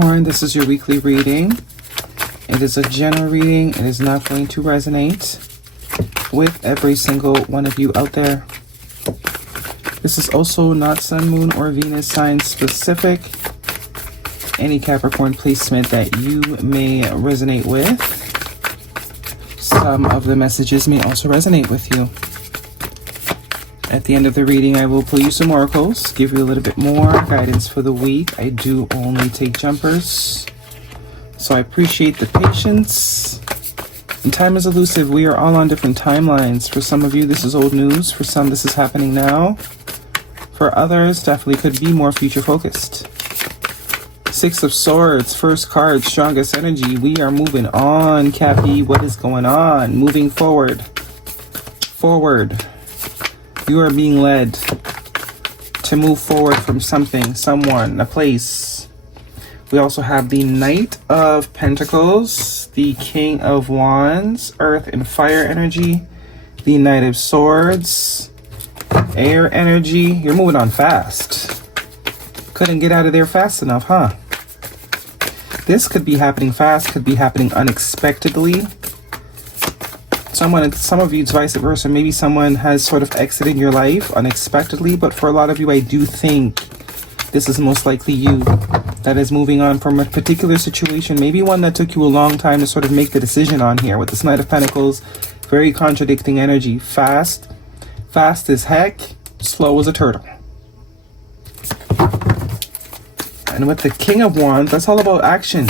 Capricorn, this is your weekly reading. It is a general reading. It is not going to resonate with every single one of you out there. This is also not Sun, Moon, or Venus sign specific. Any Capricorn placement that you may resonate with. Some of the messages may also resonate with you. At the end of the reading, I will pull you some oracles, give you a little bit more guidance for the week. I do only take jumpers, so I appreciate the patience. And time is elusive. We are all on different timelines. For some of you, this is old news. For some, this is happening now. For others, definitely could be more future focused. Six of Swords, first card, strongest energy. We are moving on, Cappy. What is going on? Moving forward. Forward. You are being led to move forward from something, someone, a place. We also have the Knight of Pentacles, the King of Wands, Earth and Fire energy, the Knight of Swords, Air energy. You're moving on fast. Couldn't get out of there fast enough, huh? This could be happening fast, could be happening unexpectedly. Some of you, it's vice versa. Maybe someone has sort of exited your life unexpectedly, but for a lot of you, I do think this is most likely you that is moving on from a particular situation, maybe one that took you a long time to sort of make the decision on here. With this Knight of Pentacles, very contradicting energy. Fast as heck, slow as a turtle. And with the King of Wands, that's all about action.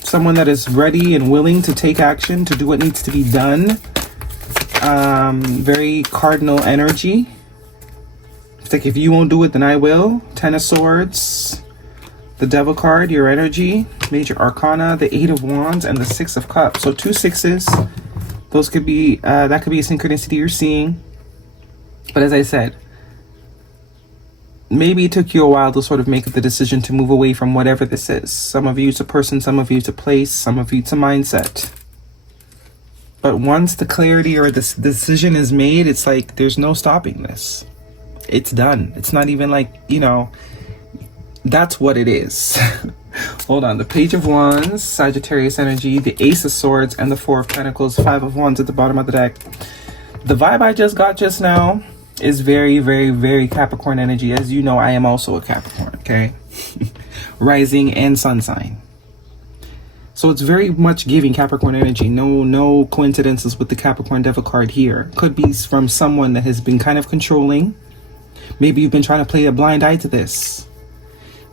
Someone that is ready and willing to take action, to do what needs to be done. Very cardinal energy. It's like, if you won't do it, then I will. Ten of Swords, the Devil card, your energy, Major Arcana, the Eight of Wands, and the Six of Cups. So 2 sixes. Those could be, that could be a synchronicity you're seeing. But as I said, maybe it took you a while to sort of make the decision to move away from whatever this is. Some of you it's a person, some of you it's a place, some of you it's a mindset. But once the clarity or this decision is made, it's like there's no stopping this. It's done. It's not even like, you know, that's what it is. Hold on. The Page of Wands, Sagittarius energy, the Ace of Swords, and the Four of Pentacles, Five of Wands at the bottom of the deck. The vibe I just got just now is very, very, very Capricorn energy. As you know, I am also a Capricorn, okay? Rising and sun sign. So it's very much giving Capricorn energy. No coincidences with the Capricorn Devil card here. Could be from someone that has been kind of controlling. Maybe you've been trying to play a blind eye to this.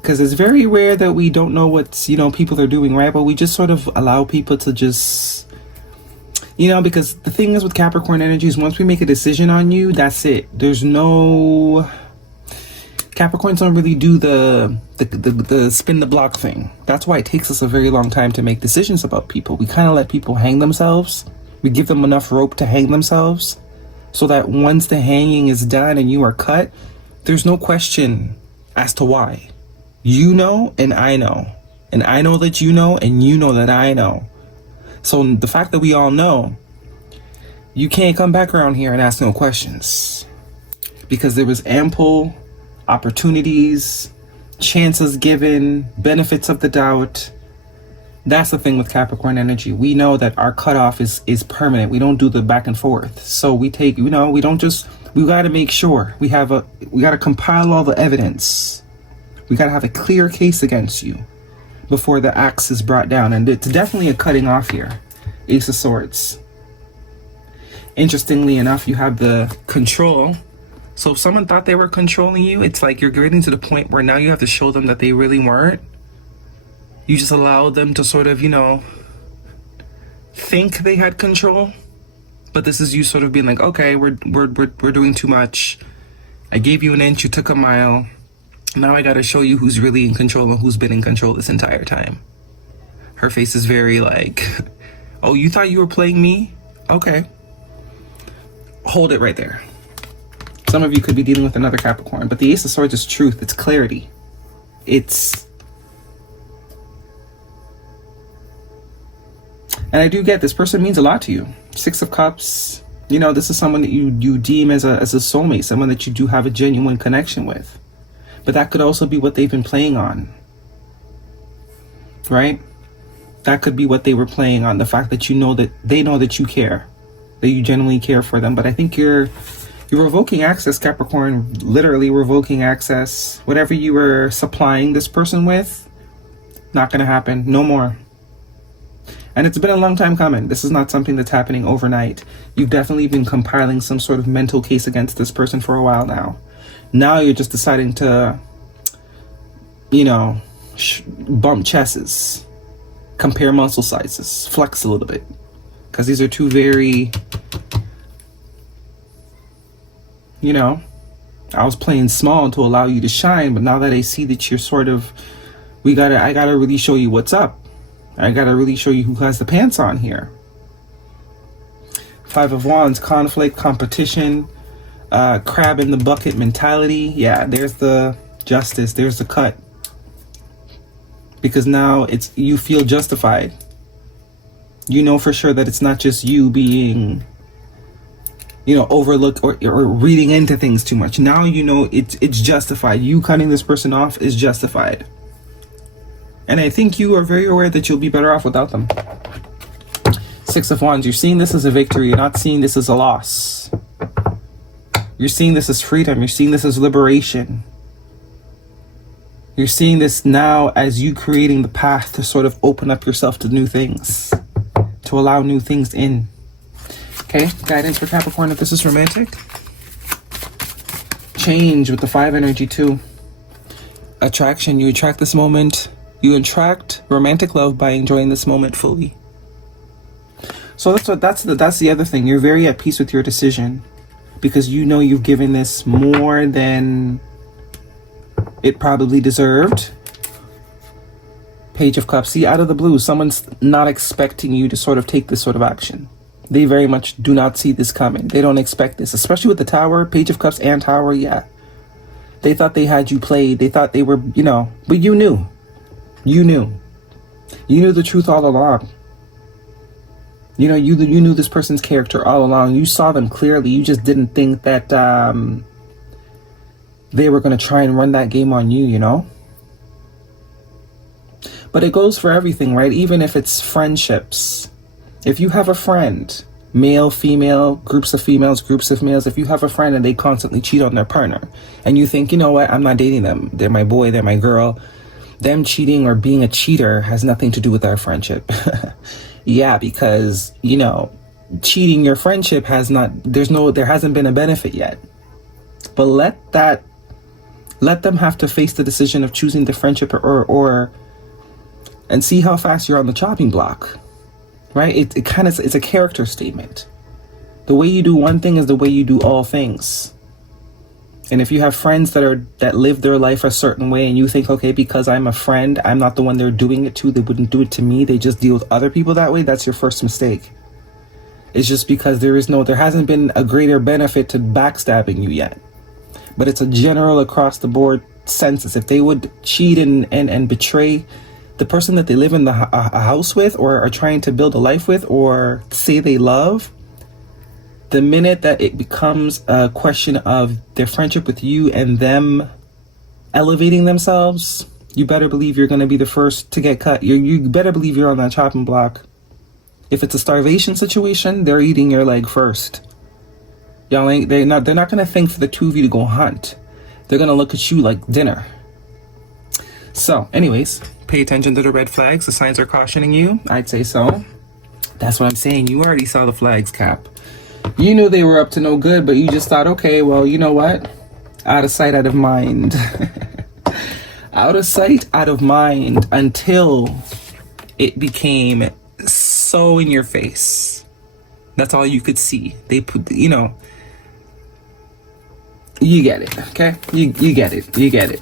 Because it's very rare that we don't know what, you know, people are doing, right? But we just sort of allow people to just, you know, because the thing is with Capricorn energy is once we make a decision on you, that's it. There's no... Capricorns don't really do the spin the block thing. That's why it takes us a very long time to make decisions about people. We kind of let people hang themselves. We give them enough rope to hang themselves so that once the hanging is done and you are cut, there's no question as to why. You know and I know. And I know that you know and you know that I know. So the fact that we all know, you can't come back around here and ask no questions. Because there was ample opportunities, chances given, benefits of the doubt. That's the thing with Capricorn energy. We know that our cutoff is permanent. We don't do the back and forth. So we take, you know, we don't just, we got to make sure we got to compile all the evidence. We got to have a clear case against you before the axe is brought down. And it's definitely a cutting off here. Ace of Swords. Interestingly enough, you have the control. So if someone thought they were controlling you, it's like you're getting to the point where now you have to show them that they really weren't. You just allowed them to sort of, you know, think they had control. But this is you sort of being like, okay, we're doing too much. I gave you an inch, you took a mile. Now I got to show you who's really in control and who's been in control this entire time. Her face is very like, oh, you thought you were playing me? Okay. Hold it right there. Some of you could be dealing with another Capricorn, but the Ace of Swords is truth. It's clarity. It's... And I do get this person means a lot to you. Six of Cups. You know, this is someone that you deem as a soulmate, someone that you do have a genuine connection with. But that could also be what they've been playing on. right? That could be what they were playing on, the fact that you know that they know that you care, that you genuinely care for them. But I think you're revoking access, Capricorn, literally revoking access. Whatever you were supplying this person with, not going to happen. No more. And it's been a long time coming. This is not something that's happening overnight. You've definitely been compiling some sort of mental case against this person for a while now. Now you're just deciding to, you know, bump chests, compare muscle sizes, flex a little bit. Because these are two very, you know, I was playing small to allow you to shine, but now that I see that you're sort of, I gotta really show you what's up. I gotta really show you who has the pants on here. 5 of Wands, conflict, competition, crab in the bucket mentality. Yeah, there's the justice, there's the cut. Because now you feel justified. You know for sure that it's not just you being, you know, overlooked or reading into things too much. Now you know it's justified. You cutting this person off is justified. And I think you are very aware that you'll be better off without them. 6 of Wands, you're seeing this as a victory. You're not seeing this as a loss. You're seeing this as freedom. You're seeing this as liberation. You're seeing this now as you creating the path to sort of open up yourself to new things, to allow new things in. Okay, guidance for Capricorn if this is romantic. Change with the 5 energy too. Attraction, you attract this moment. You attract romantic love by enjoying this moment fully. So that's the other thing. You're very at peace with your decision because you know you've given this more than it probably deserved. Page of Cups. See, out of the blue, someone's not expecting you to sort of take this sort of action. They very much do not see this coming. They don't expect this, especially with the Tower, Page of Cups and Tower. Yeah, they thought they had you played. They thought they were, you know, but you knew. You knew the truth all along. You know, you knew this person's character all along. You saw them clearly. You just didn't think that they were going to try and run that game on you, you know? But it goes for everything, right? Even if it's friendships. If you have a friend, male, female, groups of females, groups of males, if you have a friend and they constantly cheat on their partner and you think, you know what, I'm not dating them. They're my boy, they're my girl. Them cheating or being a cheater has nothing to do with our friendship. Yeah, because, you know, cheating your friendship there hasn't been a benefit yet. But let them have to face the decision of choosing the friendship or and see how fast you're on the chopping block. Right? It's a character statement. The way you do one thing is the way you do all things. And if you have friends that live their life a certain way and you think, okay, because I'm a friend, I'm not the one they're doing it to, they wouldn't do it to me, they just deal with other people that way, that's your first mistake. It's just because there hasn't been a greater benefit to backstabbing you yet. But it's a general across the board census. If they would cheat and betray the person that they live in a house with or are trying to build a life with or say they love, the minute that it becomes a question of their friendship with you and them elevating themselves, you better believe you're going to be the first to get cut. You better believe you're on that chopping block. If it's a starvation situation, they're eating your leg first. They're not going to think for the two of you to go hunt. They're going to look at you like dinner. So, anyways, pay attention to the red flags. The signs are cautioning you. I'd say so. That's what I'm saying. You already saw the flags, Cap. You knew they were up to no good, but you just thought, okay, well, you know what? Out of sight, out of mind. Out of sight, out of mind, until it became so in your face. That's all you could see. They put, you know, you get it, okay? You get it. You get it.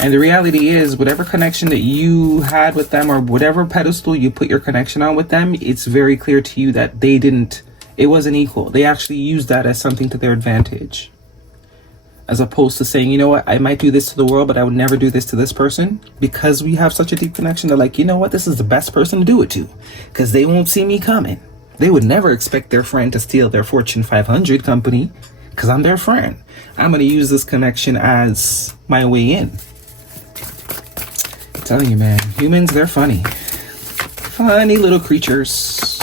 And the reality is, whatever connection that you had with them or whatever pedestal you put your connection on with them, it's very clear to you that it wasn't equal. They actually used that as something to their advantage. As opposed to saying, you know what, I might do this to the world, but I would never do this to this person. Because we have such a deep connection, they're like, you know what, this is the best person to do it to. Because they won't see me coming. They would never expect their friend to steal their Fortune 500 company. Because I'm their friend. I'm going to use this connection as my way in. telling you, man, humans, they're funny. Funny little creatures.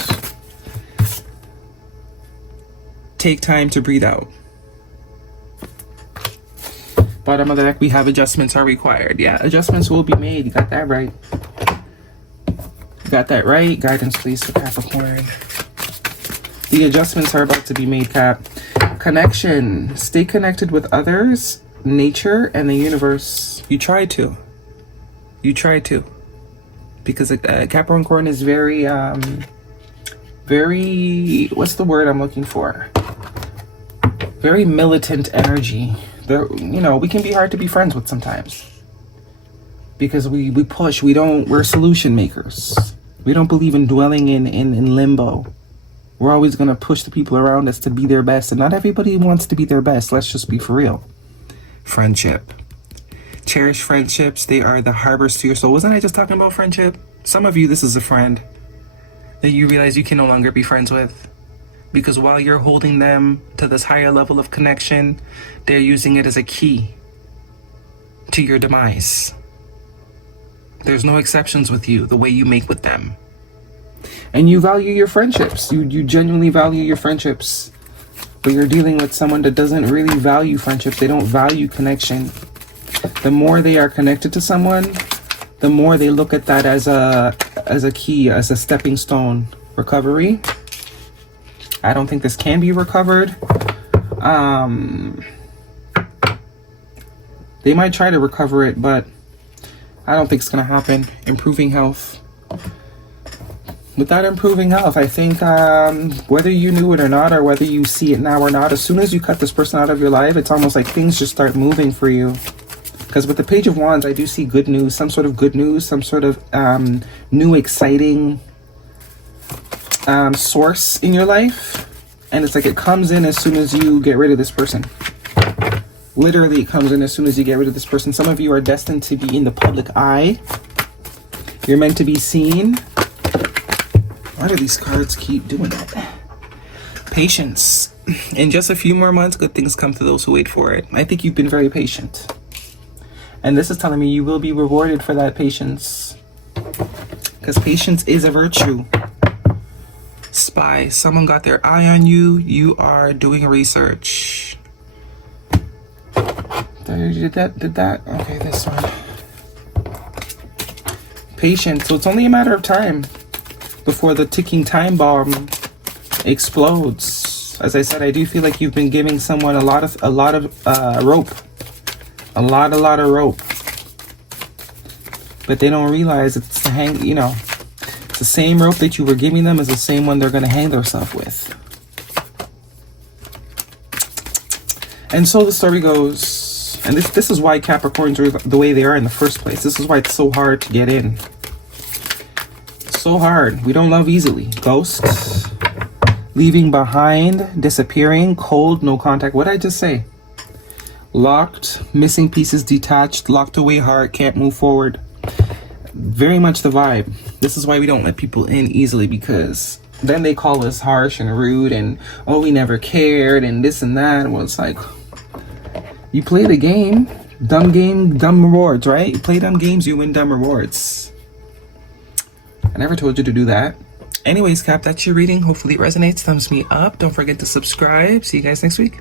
Take time to breathe out. Bottom of the deck, we have adjustments are required. Yeah, adjustments will be made. You got that right. You got that right. Guidance, please, for Capricorn. The adjustments are about to be made, Cap. Connection. Stay connected with others, nature, and the universe. You try to. You try to. Because Capricorn is very, what's the word I'm looking for? Very militant energy. You know, we can be hard to be friends with sometimes. Because we push, we're solution makers. We don't believe in dwelling in limbo. We're always going to push the people around us to be their best. And not everybody wants to be their best. Let's just be for real. Friendship. Cherish friendships. They are the harbors to your soul. Wasn't I just talking about friendship? Some of you, this is a friend that you realize you can no longer be friends with. Because while you're holding them to this higher level of connection, they're using it as a key to your demise. There's no exceptions with you, the way you make with them. And you value your friendships. You genuinely value your friendships. But you're dealing with someone that doesn't really value friendships. They don't value connection. The more they are connected to someone, the more they look at that as a key, as a stepping stone. Recovery. I don't think this can be recovered. They might try to recover it, but I don't think it's going to happen. Improving health. Without improving health, I think whether you knew it or not, or whether you see it now or not, as soon as you cut this person out of your life, it's almost like things just start moving for you. Because with the Page of Wands, I do see good news, some sort of good news, some sort of new exciting source in your life. And it's like it comes in as soon as you get rid of this person. Literally, it comes in as soon as you get rid of this person. Some of you are destined to be in the public eye. You're meant to be seen. Why do these cards keep doing that? Patience. In just a few more months, good things come to those who wait for it. I think you've been very patient. And this is telling me you will be rewarded for that patience. Because patience is a virtue. Spy. Someone got their eye on you. You are doing research. Did that? Okay, this one. Patience. So it's only a matter of time before the ticking time bomb explodes. As I said, I do feel like you've been giving someone a lot of rope. A lot of rope. But they don't realize it's the it's the same rope that you were giving them is the same one they're going to hang themselves with. And so the story goes, and this is why Capricorns are the way they are in the first place. This is why it's so hard to get in. So hard. We don't love easily. Ghosts, leaving behind, disappearing, cold, no contact. What did I just say? Locked, missing pieces, detached, locked away heart, can't move forward. Very much the vibe. This is why we don't let people in easily, because then they call us harsh and rude and, oh, we never cared and this and that. Well, it's like, you play the game, dumb rewards, right? You play dumb games, you win dumb rewards. I never told you to do that. Anyways, Cap, that's your reading. Hopefully it resonates. Thumbs me up. Don't forget to subscribe. See you guys next week.